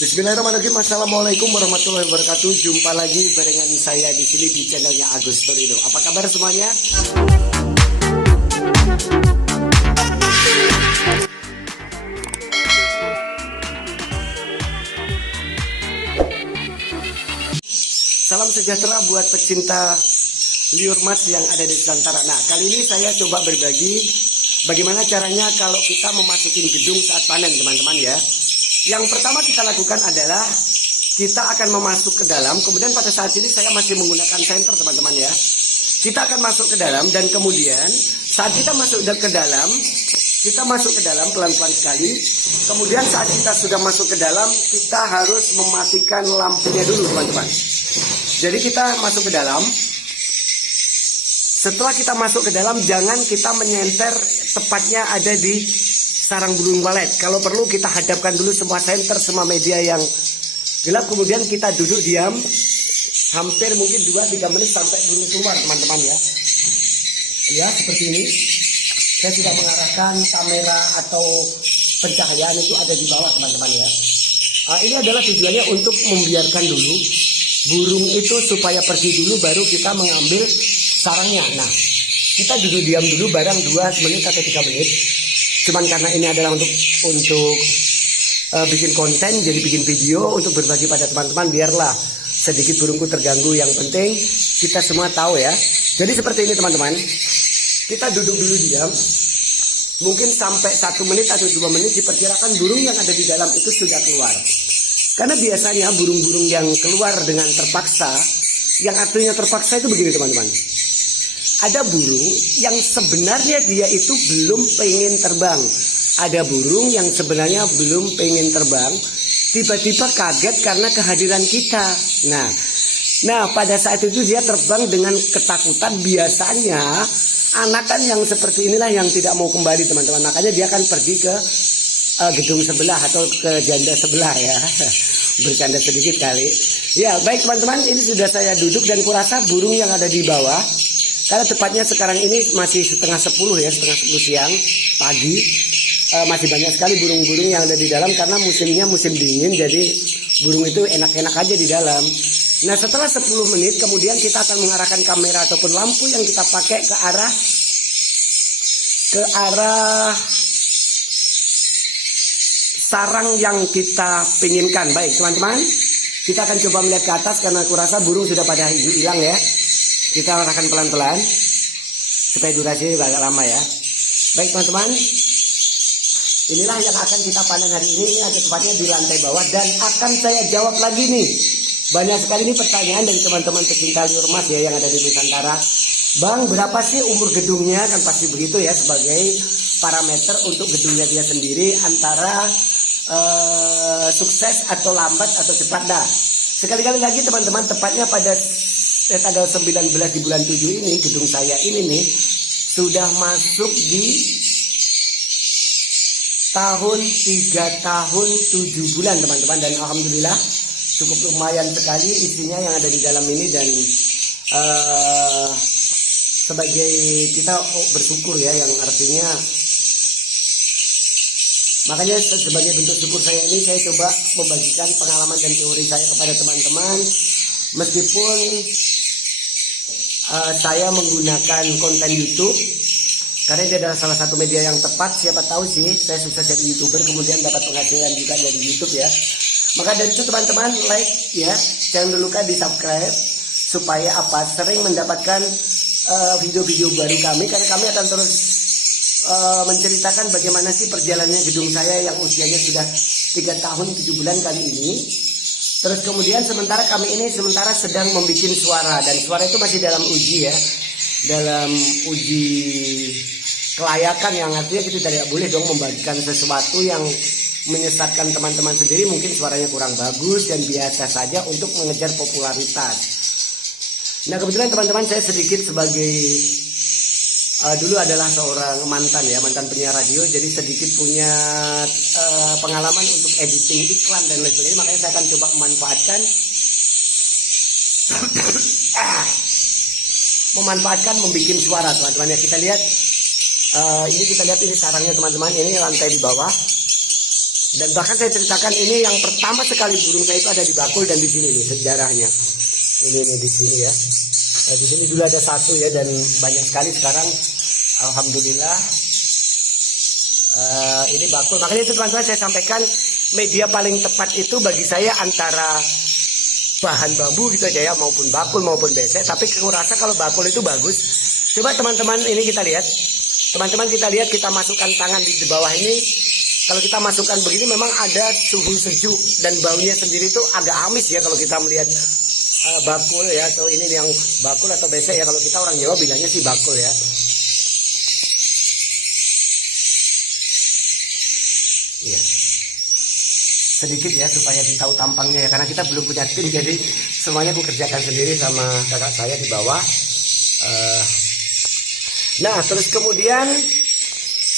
Bismillahirrahmanirrahim. Assalamualaikum warahmatullahi wabarakatuh. Jumpa lagi barengan saya di sini di channelnya Agus Torino. Apa kabar semuanya? Salam sejahtera buat pecinta liur mas yang ada di Nusantara. Nah, kali ini saya coba berbagi bagaimana caranya kalau kita memasuki gedung saat panen, teman-teman ya. Yang pertama kita lakukan adalah kita akan memasuk ke dalam. Kemudian pada saat ini saya masih menggunakan senter, teman-teman ya. Kita akan masuk ke dalam dan kemudian saat kita masuk ke dalam, kita masuk ke dalam pelan-pelan sekali. Kemudian saat kita sudah masuk ke dalam, kita harus mematikan lampunya dulu, teman-teman. Jadi kita masuk ke dalam. Setelah kita masuk ke dalam, jangan kita menyenter tepatnya ada di sarang burung walet. Kalau perlu kita hadapkan dulu semua senter, semua media yang gelap. Kemudian kita duduk diam hampir mungkin 2-3 menit sampai burung keluar, teman-teman ya. Ya, seperti ini. Saya sudah mengarahkan kamera atau pencahayaan itu ada di bawah, teman-teman ya. Ini adalah tujuannya untuk membiarkan dulu burung itu supaya pergi dulu, baru kita mengambil sarangnya. Nah, kita duduk diam dulu barang 2 menit atau 3 menit. Cuman karena ini adalah untuk bikin konten, jadi bikin video untuk berbagi pada teman-teman, biarlah sedikit burungku terganggu. Yang penting kita semua tahu ya. Jadi seperti ini, teman-teman. Kita duduk dulu diam. Mungkin sampai 1 menit atau 2 menit, diperkirakan burung yang ada di dalam itu sudah keluar. Karena biasanya burung-burung yang keluar dengan terpaksa, yang artinya terpaksa itu begini, teman-teman. Ada burung yang sebenarnya dia itu belum pengen terbang. Ada burung yang sebenarnya belum pengen terbang, tiba-tiba kaget karena kehadiran kita. Nah, pada saat itu dia terbang dengan ketakutan. Biasanya anakan yang seperti inilah yang tidak mau kembali, teman-teman. Makanya dia akan pergi ke gedung sebelah atau ke janda sebelah ya. Bercanda sedikit kali. Ya, baik teman-teman, ini sudah saya duduk dan kurasa burung yang ada di bawah, karena tepatnya sekarang ini masih setengah 10 ya, setengah 10 siang pagi. Masih banyak sekali burung-burung yang ada di dalam karena musimnya musim dingin, jadi burung itu enak-enak aja di dalam. Nah, setelah 10 menit kemudian kita akan mengarahkan kamera ataupun lampu yang kita pakai ke arah sarang yang kita pinginkan. Baik teman-teman, kita akan coba melihat ke atas karena aku rasa burung sudah pada hilang ya. Kita arahkan pelan-pelan supaya durasinya juga agak lama ya. Baik teman-teman, inilah yang akan kita panen hari ini. Ini ada tepatnya di lantai bawah dan akan saya jawab lagi nih. Banyak sekali nih pertanyaan dari teman-teman pecinta liur mas ya yang ada di Nusantara. Bang, berapa sih umur gedungnya? Kan pasti begitu ya, sebagai parameter untuk gedungnya dia sendiri antara sukses atau lambat atau cepat. Nah, sekali-kali lagi teman-teman, tepatnya pada tanggal 19 di bulan 7 ini, gedung saya ini nih sudah masuk di tahun 3 tahun 7 bulan, teman-teman. Dan alhamdulillah cukup lumayan sekali isinya yang ada di dalam ini. Dan sebagai kita bersyukur ya, yang artinya makanya sebagai bentuk syukur saya ini, saya coba membagikan pengalaman dan teori saya kepada teman-teman. Meskipun saya menggunakan konten YouTube, karena ini adalah salah satu media yang tepat. Siapa tahu sih saya sukses jadi YouTuber, kemudian dapat penghasilan juga dari YouTube ya. Maka dari itu teman-teman, like ya, jangan lupa di subscribe supaya apa, sering mendapatkan video-video baru kami, karena kami akan terus menceritakan bagaimana sih perjalanannya gedung saya yang usianya sudah 3 tahun 7 bulan kali ini. Terus kemudian sementara kami ini sedang membuat suara, dan suara itu masih dalam uji ya, dalam uji kelayakan, yang artinya kita tidak boleh dong membagikan sesuatu yang menyesatkan teman-teman sendiri. Mungkin suaranya kurang bagus dan biasa saja untuk mengejar popularitas. Nah, kebetulan teman-teman saya sedikit sebagai dulu adalah seorang mantan penyiar radio, jadi sedikit punya pengalaman untuk editing iklan dan lain sebagainya. Makanya saya akan coba memanfaatkan membuat suara, teman-teman ya. Kita lihat ini sarangnya, teman-teman. Ini lantai di bawah. Dan bahkan saya ceritakan ini yang pertama sekali burung saya itu ada di bakul dan di sini nih sejarahnya. Ini nih di sini ya. Nah, di sini dulu ada satu ya dan banyak sekali sekarang. Alhamdulillah. Ini bakul. Makanya itu teman-teman saya sampaikan media paling tepat itu bagi saya antara bahan bambu gitu aja ya, maupun bakul maupun besek. Tapi aku rasa kalau bakul itu bagus. Coba teman-teman ini kita lihat. Teman-teman kita lihat, kita masukkan tangan di bawah ini. Kalau kita masukkan begini memang ada suhu sejuk dan baunya sendiri itu agak amis ya kalau kita melihat bakul ya, atau ini yang bakul atau besek ya, kalau kita orang Jawa bilangnya sih bakul ya. Iya. Sedikit ya supaya ditahu tampangnya ya, karena kita belum punya tim, jadi semuanya aku kerjakan sendiri sama kakak saya di bawah. Nah terus kemudian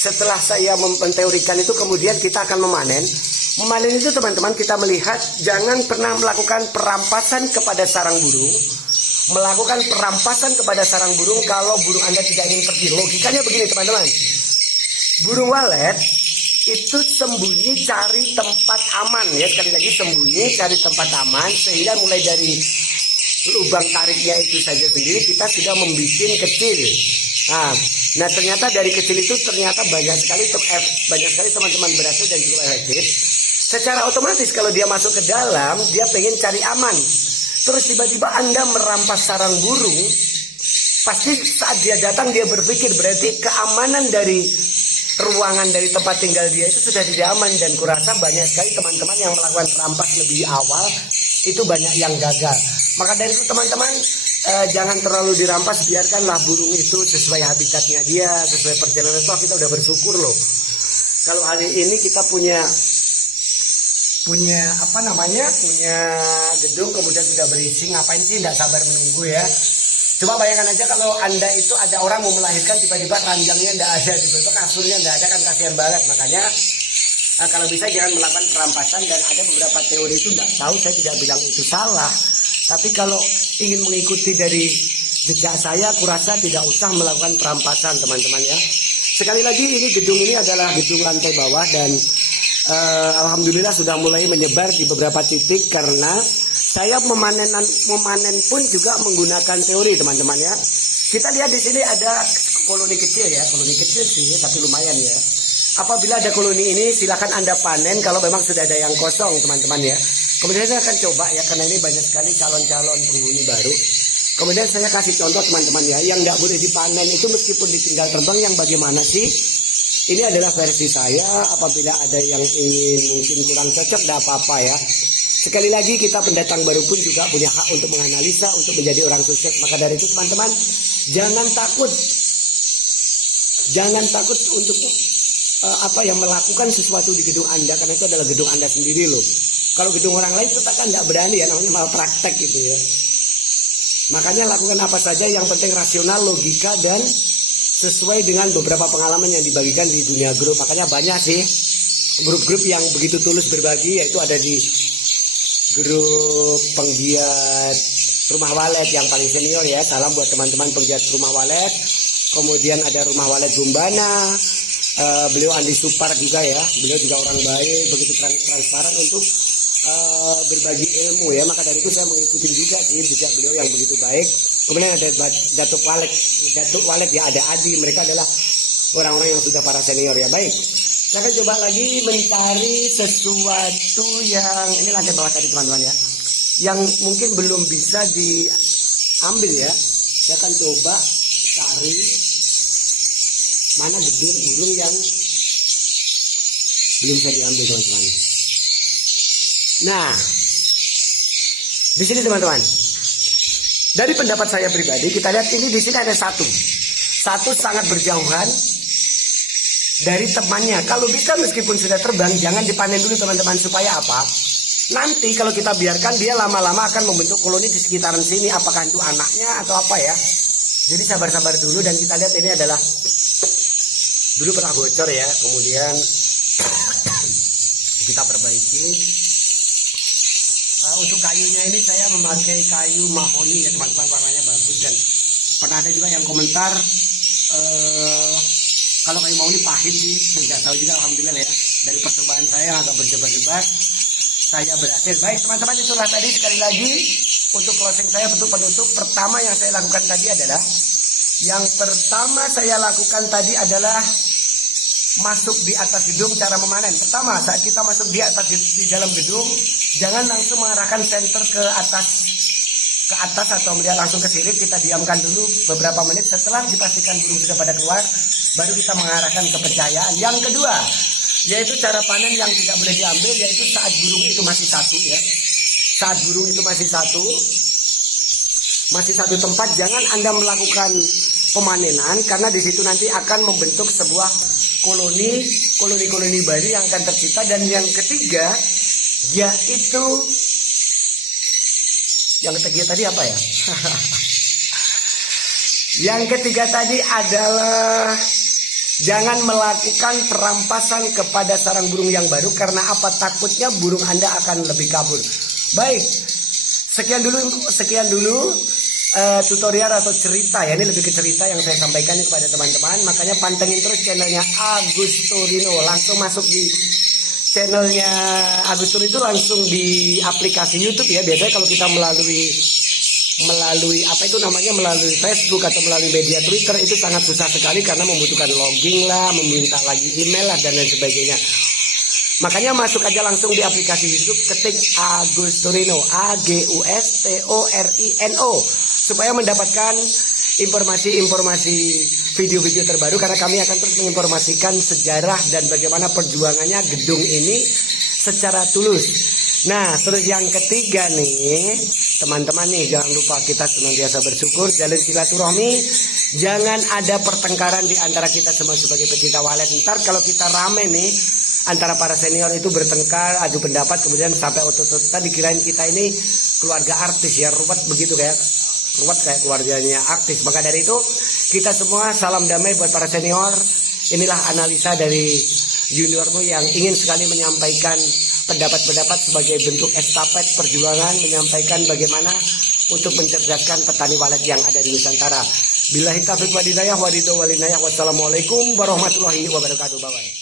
setelah saya menteorikan itu, kemudian kita akan memanen. Memanen itu teman-teman kita melihat jangan pernah melakukan perampasan kepada sarang burung. Melakukan perampasan kepada sarang burung kalau burung Anda tidak ingin pergi. Logikanya begini teman-teman. Burung walet itu sembunyi cari tempat aman ya, sekali lagi sembunyi cari tempat aman, sehingga mulai dari lubang tariknya itu saja sendiri kita sudah membuat kecil. Nah ternyata dari kecil itu ternyata banyak sekali teman-teman berhasil dan cukup efektif. Secara otomatis kalau dia masuk ke dalam, dia pengen cari aman. Terus tiba-tiba Anda merampas sarang burung, pasti saat dia datang dia berpikir berarti keamanan dari ruangan dari tempat tinggal dia itu sudah tidak aman. Dan kurasa banyak sekali teman-teman yang melakukan rampas lebih awal itu banyak yang gagal. Maka dari itu teman-teman jangan terlalu dirampas, biarkanlah burung itu sesuai habitatnya dia, sesuai perjalanan. Toh kita udah bersyukur loh kalau hari ini kita punya gedung kemudian sudah berisi. Ngapain sih tidak sabar menunggu ya. Coba bayangkan aja kalau Anda itu ada orang mau melahirkan, tiba-tiba ranjangnya tidak ada, tiba-tiba kasurnya tidak ada, kan kasihan banget. Makanya kalau bisa jangan melakukan perampasan. Dan ada beberapa teori itu tidak tahu, saya tidak bilang itu salah, tapi kalau ingin mengikuti dari jejak saya, kurasa tidak usah melakukan perampasan teman-teman ya. Sekali lagi ini gedung ini adalah gedung lantai bawah dan alhamdulillah sudah mulai menyebar di beberapa titik, karena saya memanen pun juga menggunakan teori teman-teman ya. Kita lihat di sini ada koloni kecil ya, koloni kecil sih tapi lumayan ya. Apabila ada koloni ini silakan Anda panen kalau memang sudah ada yang kosong teman-teman ya. Kemudian saya akan coba ya, karena ini banyak sekali calon-calon penghuni baru. Kemudian saya kasih contoh teman-teman ya, yang tidak boleh dipanen itu meskipun ditinggal terbang yang bagaimana sih? Ini adalah versi saya, apabila ada yang ingin mungkin kurang cocok tidak apa-apa ya. Sekali lagi kita pendatang baru pun juga punya hak untuk menganalisa, untuk menjadi orang sukses. Maka dari itu teman-teman jangan takut untuk melakukan sesuatu di gedung Anda, karena itu adalah gedung Anda sendiri loh. Kalau gedung orang lain kita kan tidak berani ya, namanya malpraktek gitu ya. Makanya lakukan apa saja yang penting rasional, logika, dan sesuai dengan beberapa pengalaman yang dibagikan di dunia grup. Makanya banyak sih grup-grup yang begitu tulus berbagi, yaitu ada di grup penggiat rumah walet yang paling senior ya. Salam buat teman-teman penggiat rumah walet. Kemudian ada rumah walet Bumbana, beliau Andi Supar juga ya, beliau juga orang baik, begitu transparan untuk berbagi ilmu ya. Maka dari itu saya mengikuti juga sih jejak beliau yang begitu baik. Kemudian ada Datuk Walet ya, ada Adi, mereka adalah orang-orang yang sudah para senior ya. Baik, saya akan coba lagi mencari sesuatu yang ini lantai bawah tadi teman-teman ya, yang mungkin belum bisa diambil ya. Saya akan coba cari mana gedung burung yang belum bisa diambil teman-teman. Nah, di sini teman-teman, dari pendapat saya pribadi, kita lihat ini di sini ada satu sangat berjauhan dari temannya. Kalau bisa meskipun sudah terbang, jangan dipanen dulu teman-teman. Supaya apa? Nanti kalau kita biarkan dia lama-lama akan membentuk koloni di sekitaran sini. Apakah itu anaknya atau apa ya? Jadi sabar-sabar dulu. Dan kita lihat ini adalah dulu pernah bocor ya, kemudian kita perbaiki. Untuk kayunya ini saya memakai kayu mahoni ya teman-teman, warnanya bagus. Dan pernah ada juga yang komentar kalau kayu mahoni pahit sih, nggak tahu juga, alhamdulillah ya. dari percobaan saya yang agak berdebar-debar, saya berhasil. Baik teman-teman, itulah tadi sekali lagi untuk closing saya, untuk penutup. Pertama yang saya lakukan tadi adalah masuk di atas gedung, cara memanen. Pertama, saat kita masuk di dalam gedung, jangan langsung mengarahkan senter ke atas atau melihat langsung ke sirip. Kita diamkan dulu beberapa menit. Setelah dipastikan burung sudah pada keluar, baru kita mengarahkan ke pencahayaan. Yang kedua, yaitu cara panen yang tidak boleh diambil, yaitu saat burung itu masih satu ya. Saat burung itu masih satu tempat, jangan Anda melakukan pemanenan, karena di situ nanti akan membentuk sebuah koloni baru yang akan tercipta. Dan yang ketiga, yaitu yang ketiga tadi apa ya? Yang ketiga tadi adalah jangan melakukan perampasan kepada sarang burung yang baru, karena apa? Takutnya burung Anda akan lebih kabur. Baik, sekian dulu tutorial atau cerita ya, ini lebih ke cerita yang saya sampaikan kepada teman-teman. Makanya pantengin terus channelnya Agus Torino, langsung masuk di channelnya Agus Torino itu langsung di aplikasi YouTube ya. Biasanya kalau kita melalui melalui Facebook atau melalui media Twitter itu sangat susah sekali, karena membutuhkan login lah, meminta lagi email lah, dan lain sebagainya. Makanya masuk aja langsung di aplikasi YouTube, ketik Agus Torino, AGUSTORINO, supaya mendapatkan informasi video-video terbaru, karena kami akan terus menginformasikan sejarah dan bagaimana perjuangannya gedung ini secara tulus. Nah, terus yang ketiga nih, teman-teman nih, jangan lupa kita senantiasa bersyukur, jalin silaturahmi, jangan ada pertengkaran di antara kita semua sebagai pecinta walet. Ntar kalau kita rame nih, antara para senior itu bertengkar, adu pendapat, kemudian sampai otot-ototan dikirain kita ini keluarga artis ya, ruwet kayak keluarganya artis. Maka dari itu, kita semua salam damai buat para senior. Inilah analisa dari juniormu yang ingin sekali menyampaikan pendapat-pendapat sebagai bentuk estafet perjuangan, menyampaikan bagaimana untuk mencerdaskan petani walet yang ada di Nusantara. Billahi taufiq wal hidayah, wassalamualaikum warahmatullahi wabarakatuh. Bye-bye.